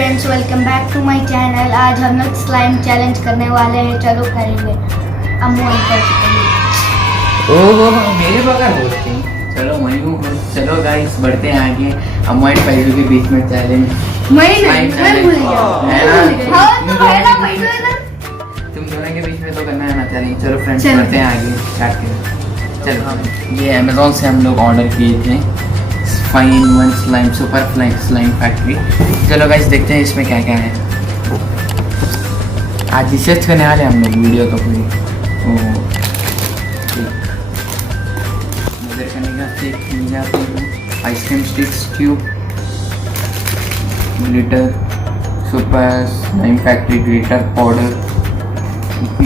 Friends, welcome back to my channel. आज हम लोग स्लाइम चैलेंज करने वाले हैं। चलो करेंगे। ओह मेरे बगैर होती। चलो मयू चलो गाइस बढ़ते हैं आगे। अम्मू एंड फैजू के बीच में चैलेंज। मैं भूल गया। तुम दोनों के बीच में तो करना है ना चैलेंज। चलो फ्रेंड्स बढ़ते हैं आगे स्टार्ट करें। चलो ये अमेज़न से हम लोग ऑर्डर किए थे fine one slime super slime factory. चलो गाइस देखते हैं इसमें क्या क्या है। आज रिसर्च करने वाले हम लोग वीडियो तो पूरी नजर करने का मिल जाते हैं। Ice cream sticks tube glitter super slime factory glitter powder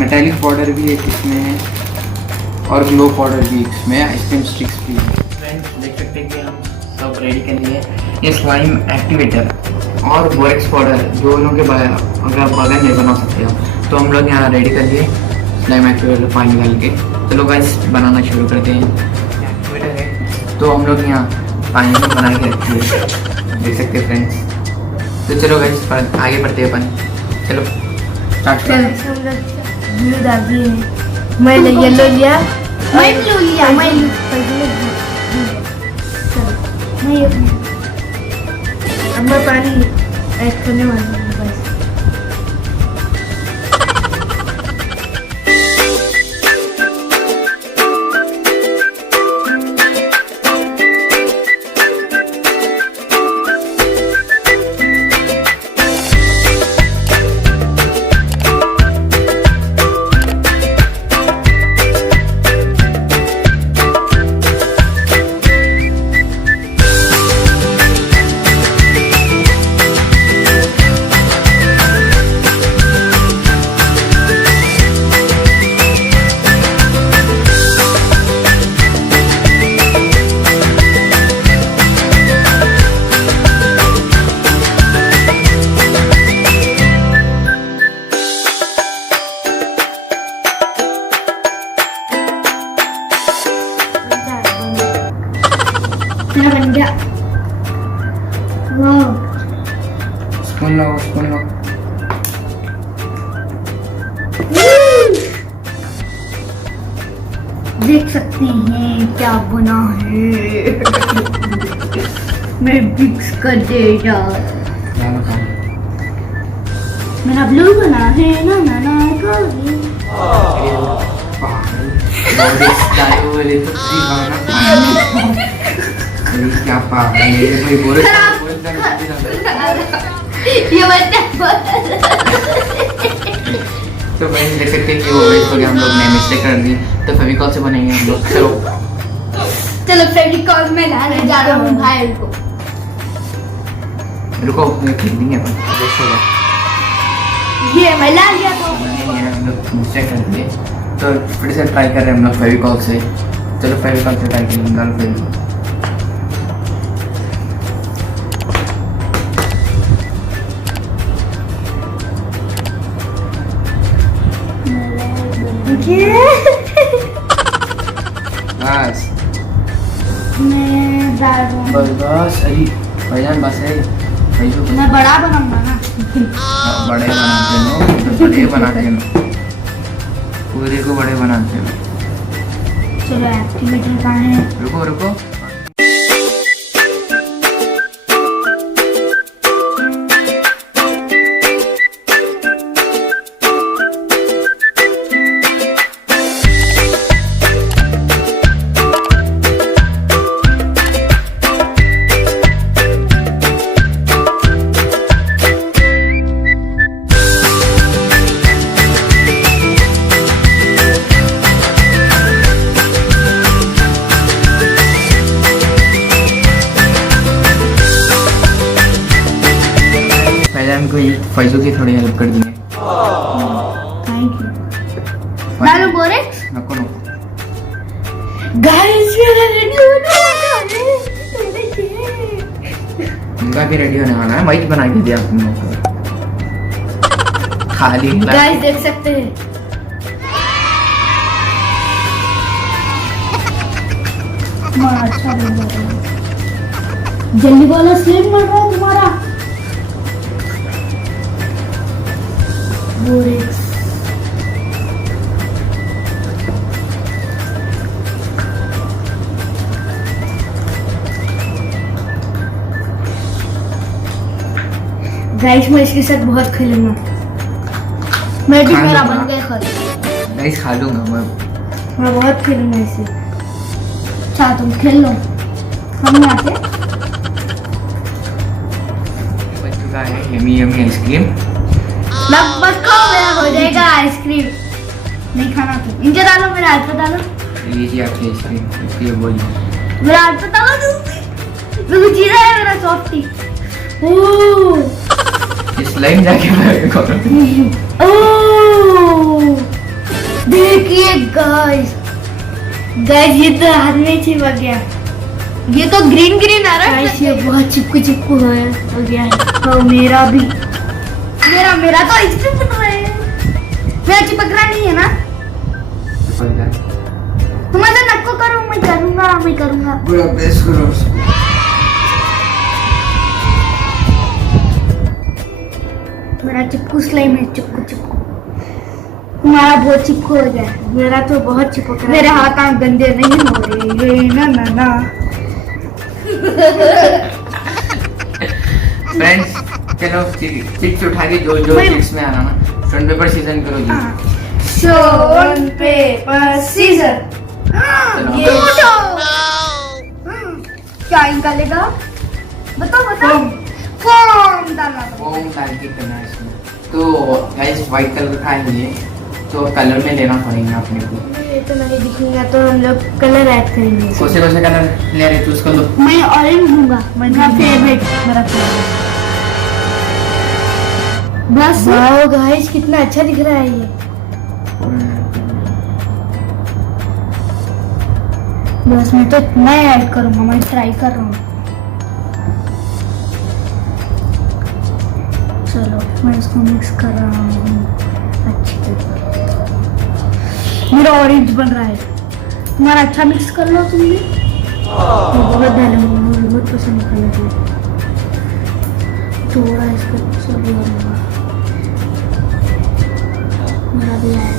metallic powder भी एक इसमें है और ग्लो पाउडर भी इसमें आइसक्रीम स्टिक्स भी है। फ्रेंड्स देख सकते हैं कि हम सब रेडी कर लिए। ये स्लाइम एक्टिवेटर और बोरेक्स पाउडर दोनों के अगर बगल में बना सकते हो तो हम लोग यहाँ रेडी कर लिए स्लाइम एक्टिवेटर पानी डाल के। चलो गाइस बनाना शुरू करते हैं। एक्टिवेटर है तो हम लोग यहाँ पानी में बना के रखते हैं देख सकते हैं फ्रेंड्स। तो चलो गाइस आगे बढ़ते हैं अपन। चलो स्टार्ट करें। ब्लू डाल दिए। मैं येलो लिया। मैं ब्लू लिया। मैं अब मैं पानी ऐड करने वाली हूँ बस। बन गया। स्पून लो। देख सकते हैं क्या बना है। मैं मिक्स कर देगा। मेरा ब्लू बना है ना ना ना क्या ये बोले तो भाई देख सकते हैं कि वो वेस्ट हो गया। हम लोग ने मिस्टेक कर दी तो फेविकॉल से बनेंगे हम लोग। चलो फेविकॉल में लाने जा रहा हूँ भाई को। रुको खरीदेंगे अपन वेस्ट हो गया। ये मैं ला लिया तो हम लोग मिस्टेक कर दिए तो फिर से ट्राई कर रहे हैं हम लोग फेविकॉल से। चलो फेविकॉल से ट्राई करेंगे डाल फेविकॉल। बस बस अरे भाईजान बस है। मैं बड़ा बनाऊंगा ना। बड़े बनाते हैं पूरे को बड़े बनाते हैं। चलो एक्टिवेटर कहाँ है? रुको फैजू की थोड़ी हेल्प कर दिए। Thank you. डालो बोरेक्स। नको गाइस ये रेडी होने वाला है। उनका भी रेडी होने वाला है। माइक बना के दिया तुम लोग को खाली। गाइस देख सकते हैं अच्छा बन रहा है। जल्दी बोलो स्लिम बन रहा है तुम्हारा। गाइस मैं इसके साथ बहुत खेलूंगा। मैं भी, खा मेरा लूंगा। बन गया खत। गाइस खा लूंगा मैं बहुत खेलूंगा इसे। अच्छा तुम खेल लो, हम आते। बन चुका है यमी यमी आइसक्रीम। बस खाओ, मेरा हो जाएगा आइसक्रीम। नहीं खाना तुम, इंजर डालो, मेरा हाथ पे डालो। लीजिए आपकी आइसक्रीम, इसलिए बोलिए। मेरा हाथ पे डालो तुम। मेरे जीरा है मेरा सॉफ्टी। ओह स्लाइम जाके मैं करो। ओह देखिए गाइस, ये तो हाथ में चिपक गया। ये तो ग्रीन ग्रीन आ रहा है। ये बहुत चिपकू चिपकू हो गया है। और मेरा भी, मेरा तो आइसक्रीम बन रहा है। मेरा चिपक रहा नहीं है ना? तुम ऐसा नको करो, मैं करूंगा। पूरा प्रेस करो उसको। मेरा चिपकू स्लाइम है, चिपकू। तुम्हारा बहुत चिपकू हो गया है। मेरा तो बहुत चिपक रहा है। मेरे हाथ गंदे नहीं हो रहे ना। फ्रेंड्स चलो चिट्स उठा के जो चिट्स में आना ना, स्टोन पेपर सीजन करो जी। Stone paper scissor. ये क्या निकालेगा? बताओ। फॉर्म डालना पड़ेगा। फोम डाल के करना है इसमें। तो गाइस व्हाइट कलर का है ये, तो कलर में लेना पड़ेगा अपने को। ये तो नहीं दिखेगा, तो हम लोग कलर ऐड करेंगे। कौन से कलर ले रहे चूज कर लो। मैं ऑरेंज लूंगा, मेरा फेवरेट। बस वाओ गाइस, कितना अच्छा दिख रहा है ये। बस मैं ऐड करूंगा, मैं ट्राई कर रहा हूँ। चलो मैं इसको मिक्स कर रहा हूँ अच्छी तरह। मेरा ऑरेंज बन रहा है। तुम्हारा अच्छा मिक्स कर लो तुम भी। बहुत डालूंगा, मुझे बहुत पसंद कलर है। थोड़ा इसको सब डालूंगा। मेरा भी है।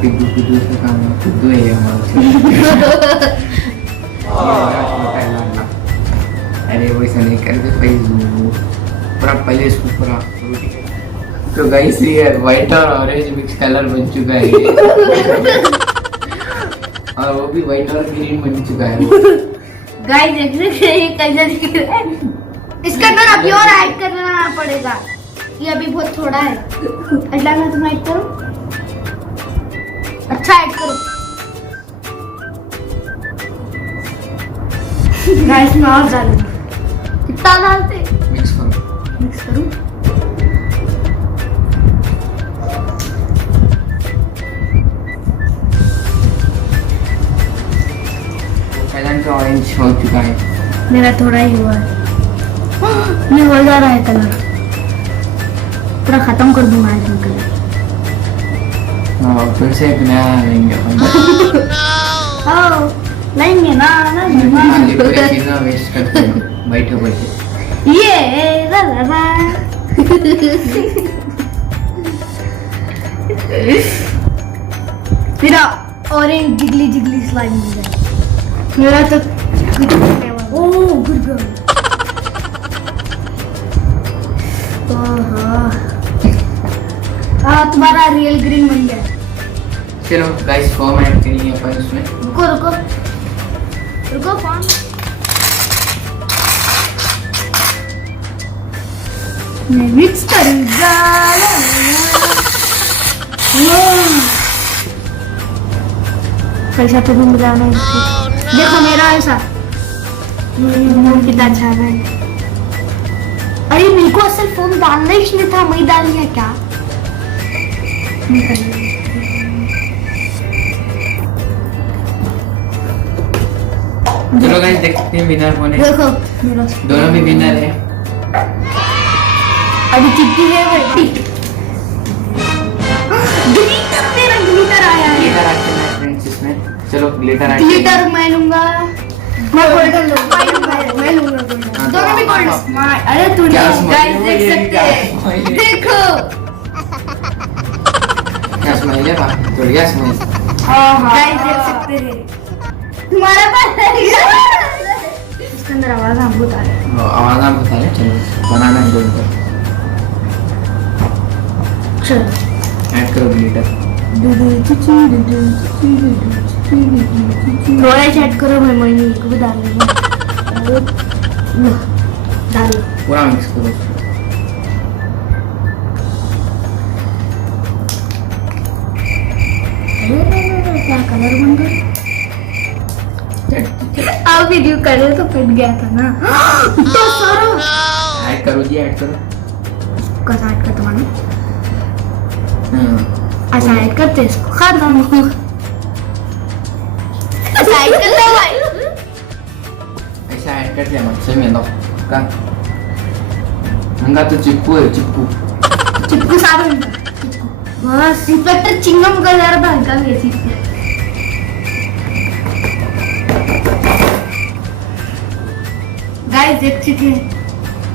पिद्दू से काम है, पिद्दू है हमारा। अरे वो ऐसा नहीं करते फैजू, पूरा पहले इसको पूरा। तो गाइस ये व्हाइट और ऑरेंज मिक्स कलर बन चुका है ये। और वो भी व्हाइट और ग्रीन बन चुका है। गाइस देख सकते हैं ये कैसा दिख रहा है। इसके अंदर अभी और ऐड करना पड़ेगा, ये अभी बहुत थोड़ा है। अल्लाह में तुम ऐड करो, अच्छा ऐड करो। गाइस मैं और डालूंगा। कितना डालते? मिक्स करो। मिक्स करूं? पहले तो ऑरेंज हो चुका है। मेरा थोड़ा ही हुआ है। ये हो जा रहा है कलर, पूरा खत्म कर दूंगा इसमें कलर। फिर से एक नया लेंगे अपन। लेंगे ना ये पूरी चीज़ें वेस्ट करते हैं बैठे बैठे। ये ला ला ला। मेरा ऑरेंज जिगली स्लाइम हो गया। मेरा तो ओह गुड गर्ल। तुम्हारा रियल ग्रीन बन गया। चलो गाइस फॉर्म ऐड करेंगे अपन इसमें। रुको फॉर्म। मैं मिक्स करूंगा। कैसा तो भी मिलाना है इसको। देखो मेरा ऐसा कितना अच्छा है। अरे मेरे को असल फोम डालना ही नहीं था, मैं डाल दिया क्या? चलो गाइस देखते हैं विनर कौन है। देखो मेरा दोनों भी विनर है। अभी चिट्ठी है बेटी। ग्लिटर, मेरा ग्लिटर आया है। ग्लिटर ऐड करना है फ्रेंड्स इसमें। चलो ग्लिटर ऐड। ग्लिटर मैं लूंगा। मैं गोल्डन लूंगा। मैं लूंगा गोल्डन। दोनों भी गोल्डन। अरे तू गाइस देख सकते हैं, देखो क्या स्माइल है? तो क्या स्माइल? गाइस देख सकते हैं तुम्हारे पास इसके अंदर आवाज आप बता रहे आवाज आप बता रहे, चलो बनाना है दोनों। चलो ऐड करो ग्लिटर। थोड़ा ऐड करो, मैं मैंने को भी डाल दूंगा। डालो पूरा मिक्स करो। क्या कलर बन गया? आप वीडियो कर रहे तो फट गया था ना। तो सारा ऐड करो जी, ऐड करो। कैसा ऐड करते माने? ऐसा ऐड करते इसको खत्म। ऐसा ऐड करते भाई। ऐसा ऐड कर दिया मत से में दो का मंगा तो चिपकू है, चिपकू चिपकू साबुन का चिपकू। बस इंस्पेक्टर चिंगम का जरा भागा वैसी। गाइस देख चुके हैं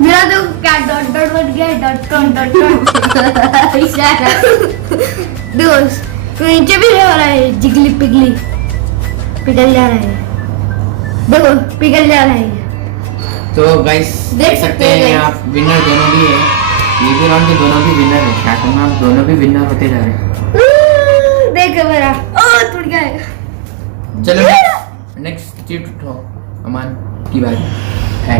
मेरा तो क्या डॉट डॉट बन गया, डॉट डॉट दोस्त तो नीचे भी हो रहा है, जिगली पिगली पिघल जा रहा है, देखो पिघल जा रहा है। तो गाइस देख सकते हैं आप विनर दोनों भी है, ये भी राउंड के दोनों भी विनर है। क्या करना, आप दोनों भी विनर होते जा रहे हैं। देखो मेरा ओ टूट गया। चलो नेक्स्ट चिट उठो, अमान की बारी है।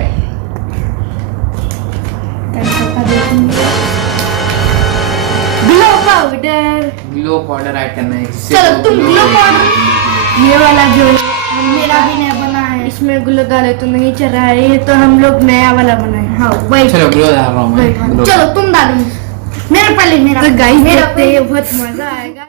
Glow powder, glow powder add करना है। चलो तुम ग्लो पाउडर, ये वाला जो मेरा भी नया बना है, इसमें ग्लो डाले तो नहीं चल रहा है, ये तो हम लोग नया वाला बनाए। हाँ वही। चलो ग्लो डाल रहा हूँ मैं। ग्लो। चलो तुम डालो, मेरे पहले मेरा। तो गाइस मेरा पे बहुत मजा आएगा।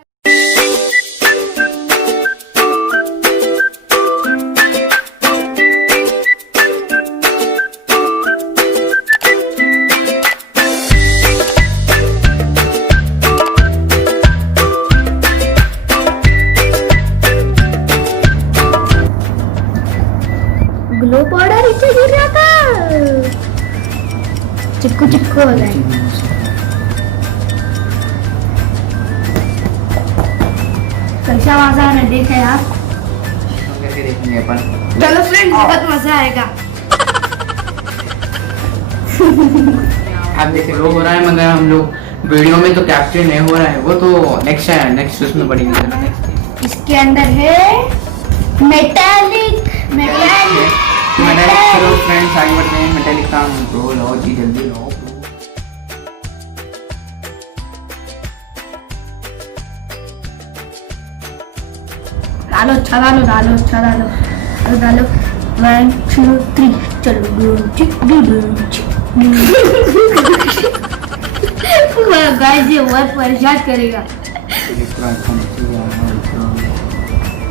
ग्लो पाउडर नीचे गिर रहा था, चिपकू चिपकू हो गए। कैसा मजा आना देखे आप। करके देखेंगे अपन। चलो फ्रेंड्स बहुत मजा आएगा। आप देखिए लो हो रहा है, मगर हम लोग वीडियो में तो कैप्चर नहीं हो रहा है, वो तो नेक्स्ट उसमें पड़ेगी। इसके अंदर है मेटालिक चलो फ्रेंड्स आगे बढ़ते हैं। मेटालिक का रो लो जी, जल्दी लो। डालो अच्छा डालो, डालो अच्छा डालो, डालो 1 2 3 चलो। गाइस ये बहुत परेशान करेगा।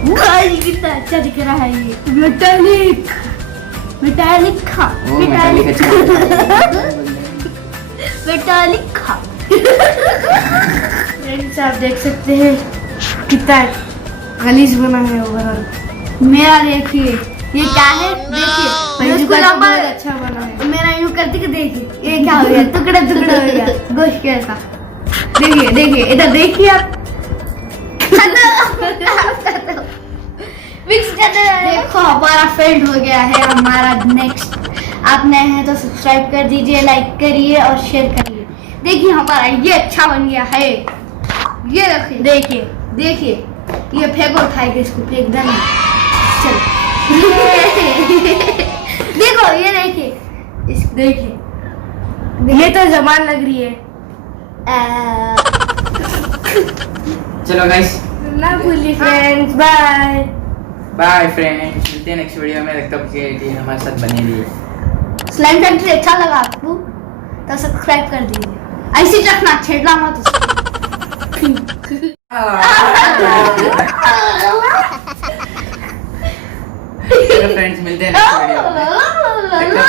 गाइस कितना अच्छा दिख रहा है ये मेटालिक खा, मेटालिक खा। फ्रेंड्स आप देख सकते हैं कितना गलीज बना है ओवरऑल। मेरा देखिए ये क्या है, देखिए इसको लंबा अच्छा बना है। मेरा यूं करती कि देखिए ये क्या हो गया, टुकड़ा टुकड़ा हो गया गोश्त कैसा। देखिए देखिए इधर देखिए आप। देखो हमारा फेल्ड हो गया है हमारा नेक्स्ट। आप नए हैं तो सब्सक्राइब कर दीजिए, लाइक करिए और शेयर करिए। देखिए हमारा ये अच्छा बन गया है, ये देखिए देखिए देखिए। ये फेंको, उठाएगा इसको फेंक देना। चलो देखो ये देखिए, इस देखिए ये तो जबान लग रही है। चलो गाइस ना भूलिए फ्रेंड्स, बाय बाय फ्रेंड्स, मिलते हैं नेक्स्ट वीडियो में। लगता है कि हमारे साथ बने रहिए। स्लाइम फैक्ट्री अच्छा लगा आपको तो सब्सक्राइब कर दीजिए। ऐसे रखना, छेड़ना मत उसको। फ्रेंड्स मिलते हैं नेक्स्ट वीडियो में।